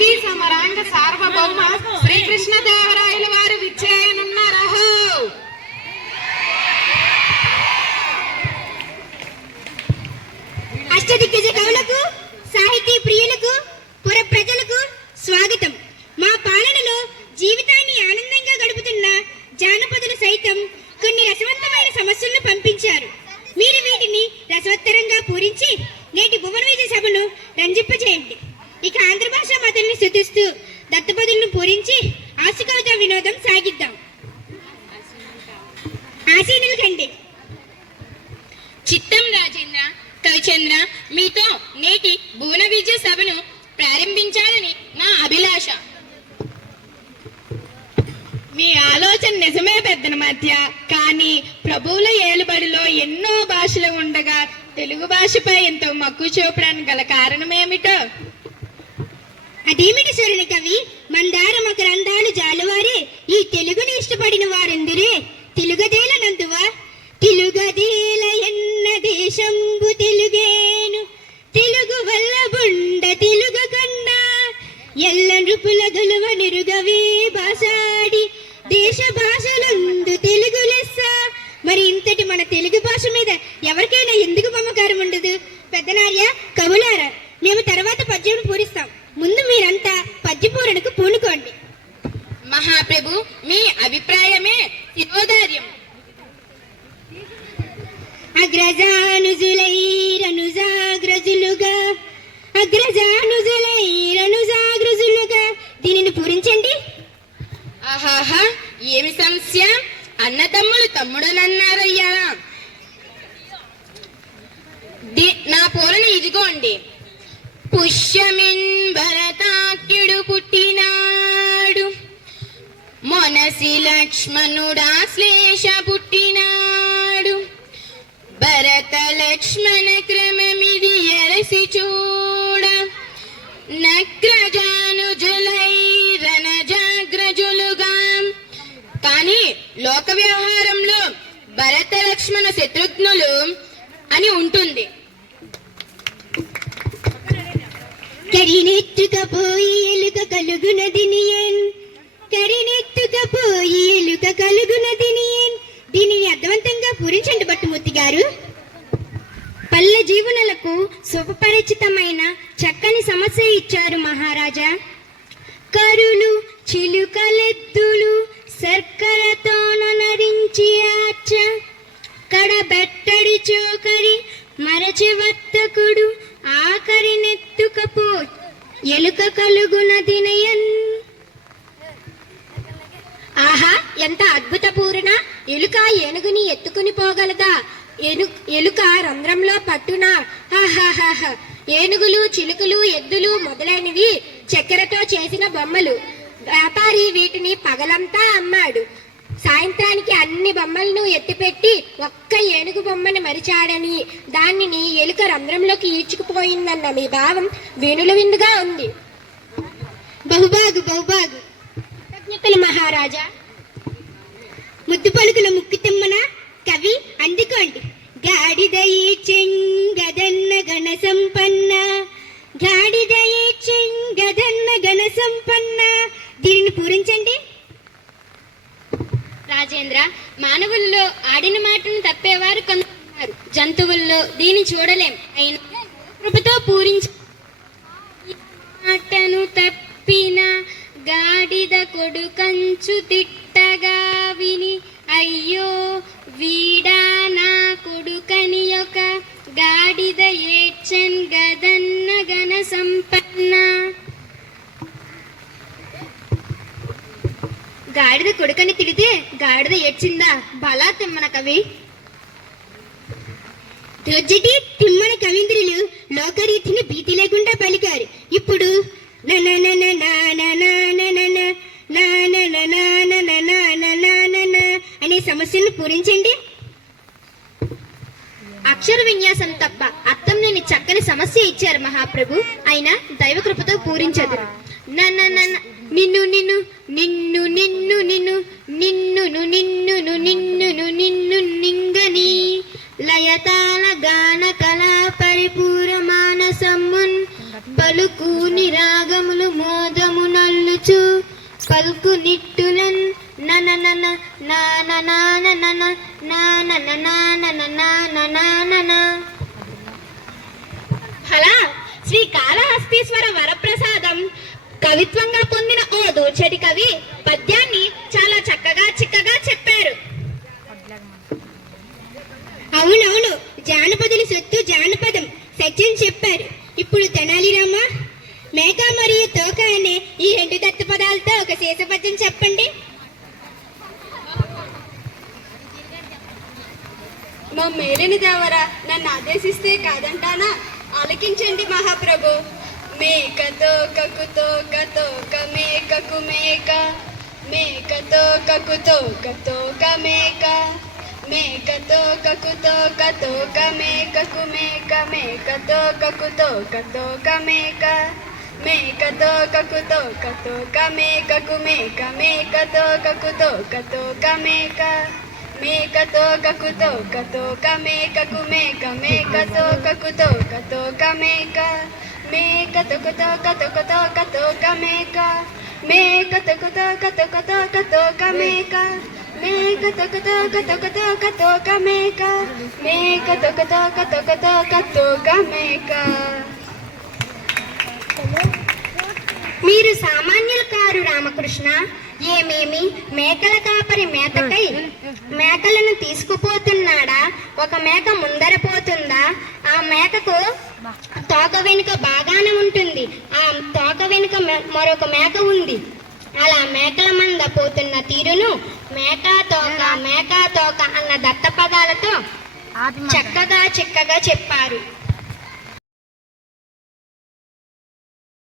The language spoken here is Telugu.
వాల్మీకి సమరాంగ సార్వభౌమ శ్రీకృష్ణదేవరాయల వారు విచ్చేయనున్నారు. అష్టదిగ్గజ కవులకు, సాహితీ ప్రియులకు, పుర ప్రజలకు స్వాగతం. మా పాలనలో జీవితాన్ని ఆనందంగా గడుపుతున్న జానపదులు సైతం కొన్ని రసవంతమైన సమస్యలను పంపించారు. మీరు వీటిని రసవత్తరంగా పూరించి నేటి భువన విజయ సభను రంజింపజేయండి. ఇక ఆంధ్ర భాషా మతుల్ని స్తుతిస్తూ దత్తపదులను పూరించి ఆశకవిత వినోదం సాగిద్దాం. ఆశీనులు కండి. చిత్తం రాజేంద్ర, కవిచంద్ర, మీతో నేటి భువన విజయ సభను ప్రారంభించాలని మా అభిలాష. మీ ఆలోచన నిజమే పెద్దన మధ్య. కానీ ప్రభువుల ఏలుబడిలో ఎన్నో భాషలు ఉండగా తెలుగు భాషపై ఎంతో మక్కువ చూపడానికి గల కారణమేమిటో? అదేమిటి సూర్యుని కవి? మందార మకరందాలు జాలువారే ఈ తెలుగుని ఇష్టపడిన వారెందురే? తెలుగదేల నందువా? తెలుగదేల ఎన్న దేశంబు తెలుగేను, తెలుగు వల్ల బుండ తెలుగు కన్నా ఎల్ల నృపుల గలువ నిరుగవే భాషాడి దేశ భాషలందు తెలుగు లెస్స. మరి ఇంతటి మన తెలుగు భాష మీద ఎవరికైనా ఎందుకు మమకారం ఉండదు? పెద్దనార్య, కవులారా, మేము తర్వాత పద్యం పూరిస్తాం. ముందు మీరంతా పద్యపూరణకు పూనుకోండి. మహాప్రభు, మీ అభిప్రాయమే శిరోధార్యం. అగ్రజానుజులైరనుజాగ్రజులుగా, అగ్రజానుజులైరనుజాగ్రజులుగా దీనిని పూరించండి. ఆహాహా, ఏమి సమస్య? అన్నదమ్ములు తమ్ముడనన్నారయ్యా. నా పూరణ ఇదిగోండి. పుష్యమిన్ భరతాఖ్యుడు పుట్టినాడు, మొనసి లక్ష్మణుడాశ్లేష పుట్టినాడు. భరత లక్ష్మణ క్రమమిది ఎరసి చూడ, నగ్రజానుజులైరనజాగ్రజులుగా. కానీ లోక వ్యవహారంలో భరత లక్ష్మణ శత్రుఘ్నులు అని ఉంటుంది. కరినెత్తుకపోయి ఎలుక కలుగునదినియన్, కరినెత్తుకపోయి ఎలుక కలుగునదినియన్. దీనిని అర్థవంతంగా పూరించండి భట్టుమూర్తి గారు. పల్లె జీవనులకు సుపరిచితమైన చక్కని సమస్య ఇచ్చారు మహారాజా. కరులు చిలుకలెత్తులు శర్కరతోన నరించి ఆచ, కడబెట్టడి చోకరి మరచి వర్తకుడు ఆకరి నెత్తుకపో ఎలుక కలుగున దినయన్. ఆహా, ఎంత అద్భుత పూరణ! ఎలుక ఏనుగుని ఎత్తుకుని పోగలదా? ఎలుక రంధ్రంలో పట్టునా? హాహాహా. ఏనుగులు, చిలుకలు, ఎద్దులు మొదలైనవి చక్కెరతో చేసిన బొమ్మలు. వ్యాపారి వీటిని పగలంతా అమ్మాడు. సాయంత్రానికి అన్ని బొమ్మలను ఎత్తిపెట్టి ఒక్క ఏనుగు బొమ్మని మరిచాడని, దానిని ఎలుక రంధ్రంలోకి ఈడ్చుకుపోయిందన్న మీ భావం వినుల విందుగా ఉంది. బహుబాగు బహుబాగు. కృతజ్ఞతలు మహారాజా. ముద్దు పలుకుల ముక్కు తిమ్మన కవి అందుకోండి. గాడిదయే చెంగదన్న గణ సంపన్న, గాడిదయే చెంగదన్న గణ సంపన్న. దీనిని పూరించండి. రాజేంద్ర, మానవుల్లో ఆడిన మాటను తప్పేవారు కొందరు, జంతువుల్లో దీన్ని చూడలేం. అయినా కృపతో పూరించ మాటను తప్పిన గాడిద కొడుకంచు తిట్టగా విని, అయ్యో వీడా నా కొడుకని ఒక గాడిద ఏడ్చన్ గదన్న గణ సంపన్న. గాడిద కొడుకని తిడితే గాడిద ఏడ్చిందా? బలా తిమ్మన కవి. దొజ్జటి తిమ్మన కవీంద్రులు లోకరీతిని భీతి లేకుండా పలికారు. ఇప్పుడు అనే సమస్యను పూరించండి. అక్షర విన్యాసం తప్ప అర్థం లేని చక్కని సమస్య ఇచ్చారు మహాప్రభు. అయినా దైవకృపతో పూరించదు. నిన్ను నిన్ను నిన్ను నిన్ను నిన్ను నిన్ను నిన్ను నిన్ను నిన్ను నింగని లయతాల గాన కళా పరిపూర మానసమున్ పలుకు నిరాగములు మోద పలుకు నిట్టులన్ నననన నాననాననన నానననానననాననానన. అలా శ్రీ కాళహస్తీశ్వర వరప్రసాదం కవిత్వంగా పొందిన ఓ దూర్చటి కవి పద్యాన్ని చాలా చిక్కగా చెప్పారు. అవునవును, జానపదుల సొత్తు జానపదం సత్యం చెప్పారు. ఇప్పుడు తెనాలి రామ, మేక మరియు తోక అనే ఈ రెండు దత్త పదాలతో ఒక శేష పద్యం చెప్పండి. మా మేలిని దేవరా, నన్ను ఆదేశిస్తే కాదంటానా? ఆలకించండి మహాప్రభు. మేకతో కకుతో కతోక మేకకు మేక, మేకతో కకుతో కతోక మేక, మేకతో కకుతో కతోక మేకకు మేక, మేకతో కకుతో కతోక మేక, మేకతో కకుతో కతోక మేకకు మేక, మేకతో కకుతో కతోక మేక, మేకతో కకుతో కతోక మేకకు మేక, మేకతో కకుతో కతోక మేక, మేకతో కతో కతోకతో కతోక మేక, మేకతో కతో కతోకతో కతోక మేక, మేకతో కతో కతోకతో కతోక మేక, మేకతో కతో కతోకతో కతోక మేక. మీరు సామాన్యులు కారు రామకృష్ణ. ఏమేమి మేకల కాపరి మేతకై మేకలను తీసుకుపోతున్నాడా? ఒక మేక ముందర పోతుందా? ఆ మేకకు తోక వెనుక బాగానే ఉంటుంది, ఆ తోక వెనుక మరొక మేక ఉంది. అలా మేకల మంద పోతున్న తీరును మేకా తోక అన్న దత్త పదాలతో చక్కగా చెప్పారు.